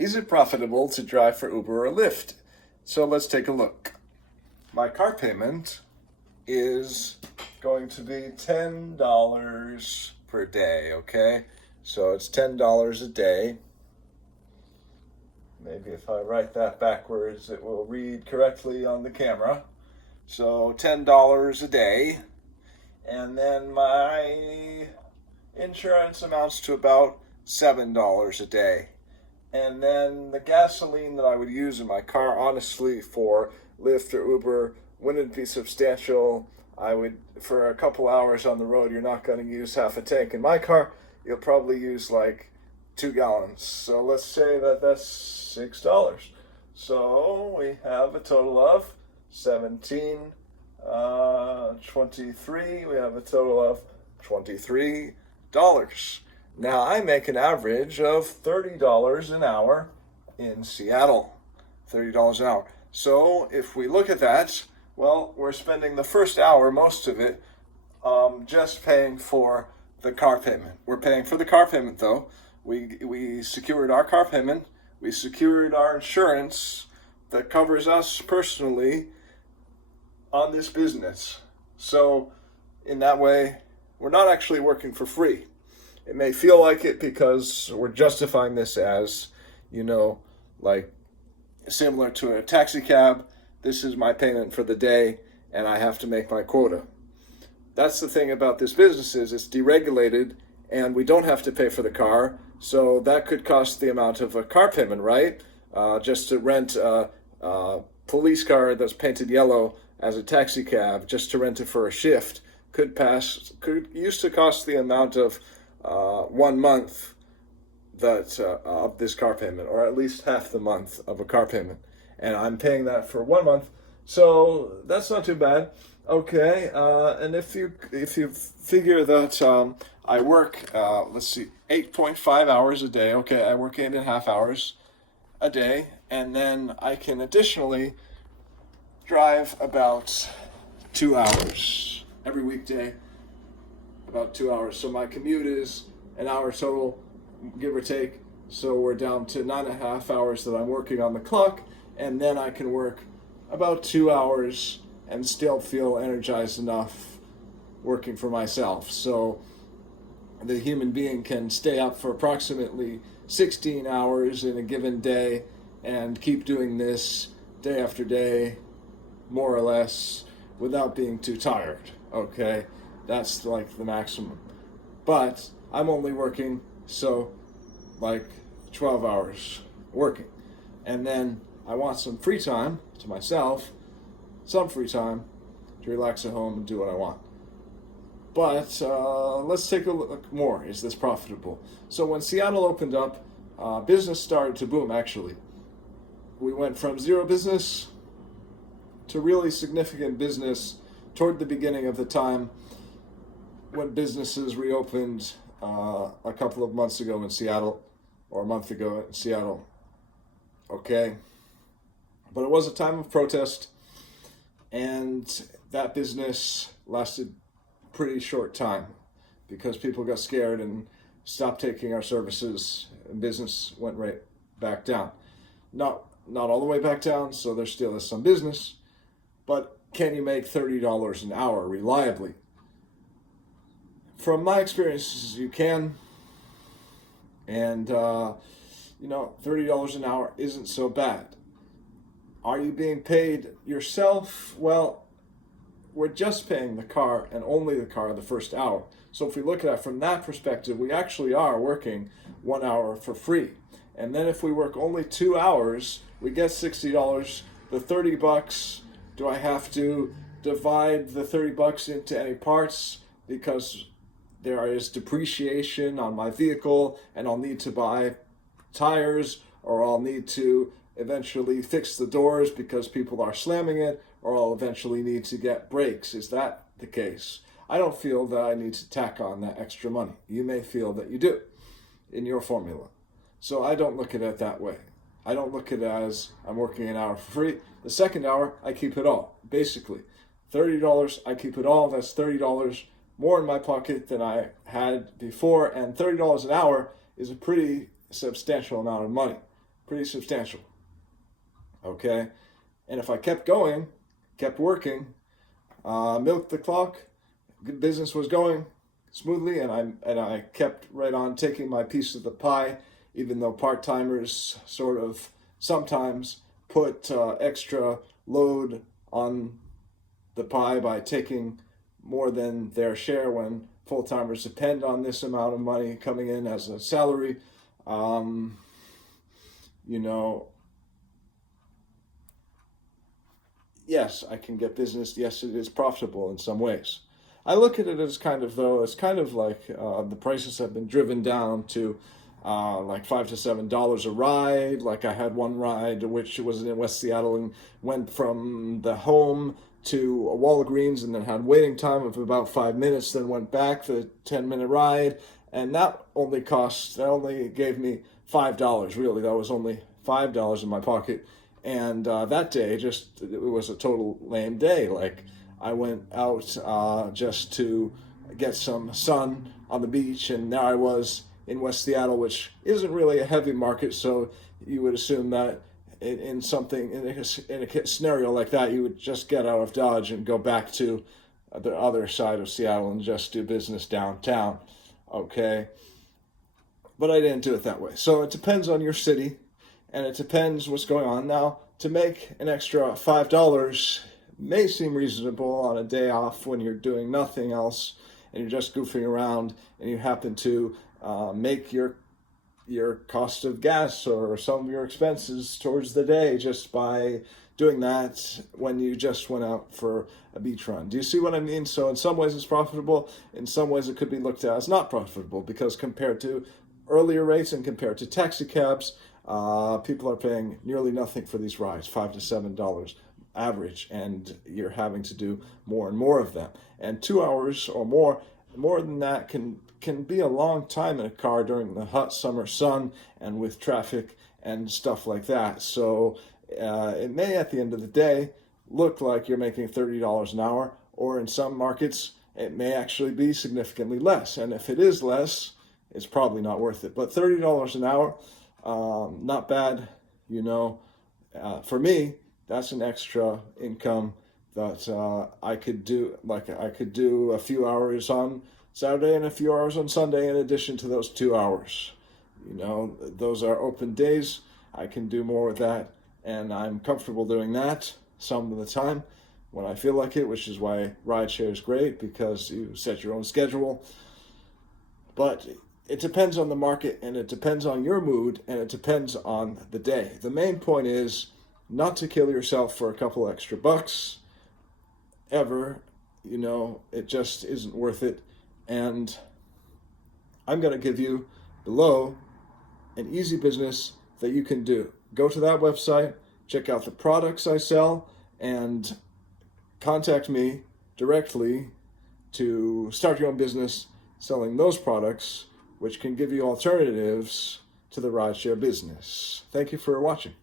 Is it profitable to drive for Uber or Lyft? So let's take a look. My car payment is going to be $10 per day, okay? So it's $10 a day. Maybe if I write that backwards, it will read correctly on the camera. So $10 a day. And then my insurance amounts to about $7 a day. And then the gasoline that I would use in my car, honestly, for Lyft or Uber wouldn't be substantial. For a couple hours on the road, you're not going to use half a tank. In my car, you'll probably use like 2 gallons. So let's say that that's $6. So we have a total of 17, 23. We have a total of $23. Now, I make an average of $30 an hour in Seattle. $30 an hour. So if we look at that, well, we're spending the first hour, most of it, just paying for the car payment. We're paying for the car payment, though. We secured our car payment. We secured our insurance that covers us personally on this business. So in that way, we're not actually working for free. It may feel like it because we're justifying this as, like similar to a taxi cab. This is my payment for the day and I have to make my quota. That's the thing about this business is it's deregulated and we don't have to pay for the car. So that could cost the amount of a car payment, right? Just to rent a police car that's painted yellow as a taxi cab, just to rent it for a shift, could used to cost the amount of 1 month of this car payment, or at least half the month of a car payment, and I'm paying that for 1 month, so that's not too bad. Okay, and if you figure that I work 8.5 hours a day. Okay, I work 8.5 hours a day, and then I can additionally drive about 2 hours every weekday. About 2 hours. So my commute is an hour total, give or take. So we're down to 9.5 hours that I'm working on the clock, and then I can work about 2 hours and still feel energized enough working for myself. So the human being can stay up for approximately 16 hours in a given day and keep doing this day after day, more or less, without being too tired. Okay? That's like the maximum. But I'm only working, so like 12 hours working. And then I want some free time to myself, some free time to relax at home and do what I want. But let's take a look more. Is this profitable? So when Seattle opened up, business started to boom, actually. We went from zero business to really significant business toward the beginning of the time when businesses reopened a couple of months ago in Seattle, or a month ago in Seattle. Okay? But it was a time of protest, and that business lasted a pretty short time because people got scared and stopped taking our services, and business went right back down. Not all the way back down, so there still is some business, but can you make $30 an hour reliably? From my experiences, you can, and $30 an hour isn't so bad. Are you being paid yourself? Well, we're just paying the car and only the car the first hour. So if we look at it from that perspective, we actually are working 1 hour for free. And then if we work only 2 hours, we get $60. The $30, do I have to divide the $30 into any parts? Because there is depreciation on my vehicle and I'll need to buy tires, or I'll need to eventually fix the doors because people are slamming it, or I'll eventually need to get brakes. Is that the case? I don't feel that I need to tack on that extra money. You may feel that you do in your formula. So I don't look at it that way. I don't look at it as I'm working an hour for free. The second hour, I keep it all. Basically, $30, I keep it all. That's $30 more in my pocket than I had before. And $30 an hour is a pretty substantial amount of money pretty substantial. Okay, and if I kept going, kept working, milked the clock, good business was going smoothly, and I kept right on taking my piece of the pie, even though part-timers sort of sometimes put extra load on the pie by taking more than their share when full-timers depend on this amount of money coming in as a salary. You know, yes, I can get business. Yes, it is profitable in some ways. I look at it as kind of, though, it's kind of like the prices have been driven down to like $5 to $7 a ride. Like I had one ride which was in West Seattle and went from the home to a Walgreens and then had waiting time of about 5 minutes, then went back for a 10-minute ride, and that only gave me $5. Really, that was only $5 in my pocket. And that day, it was a total lame day. Like, I went out just to get some sun on the beach, and there I was in West Seattle, which isn't really a heavy market, so you would assume that in a scenario like that, you would just get out of Dodge and go back to the other side of Seattle and just do business downtown, okay? But I didn't do it that way. So it depends on your city, and it depends what's going on. Now, to make an extra $5 may seem reasonable on a day off when you're doing nothing else and you're just goofing around and you happen to make your cost of gas or some of your expenses towards the day just by doing that when you just went out for a beach run. Do you see what I mean? So in some ways it's profitable. In some ways it could be looked at as not profitable, because compared to earlier rates and compared to taxi cabs, people are paying nearly nothing for these rides, $5 to $7 average, and you're having to do more and more of them. And 2 hours or more than that can be a long time in a car during the hot summer sun and with traffic and stuff like that. So it may, at the end of the day, look like you're making $30 an hour, or in some markets, it may actually be significantly less. And if it is less, it's probably not worth it. But $30 an hour, not bad, you know. For me, that's an extra income that I could do. Like, I could do a few hours on Saturday and a few hours on Sunday in addition to those 2 hours. You know, those are open days. I can do more with that, and I'm comfortable doing that some of the time when I feel like it, which is why rideshare is great, because you set your own schedule. But it depends on the market, and it depends on your mood, and it depends on the day. The main point is not to kill yourself for a couple extra bucks ever. You know, it just isn't worth it. And I'm going to give you below an easy business that you can do. Go to that website, check out the products I sell, and contact me directly to start your own business selling those products, which can give you alternatives to the rideshare business. Thank you for watching.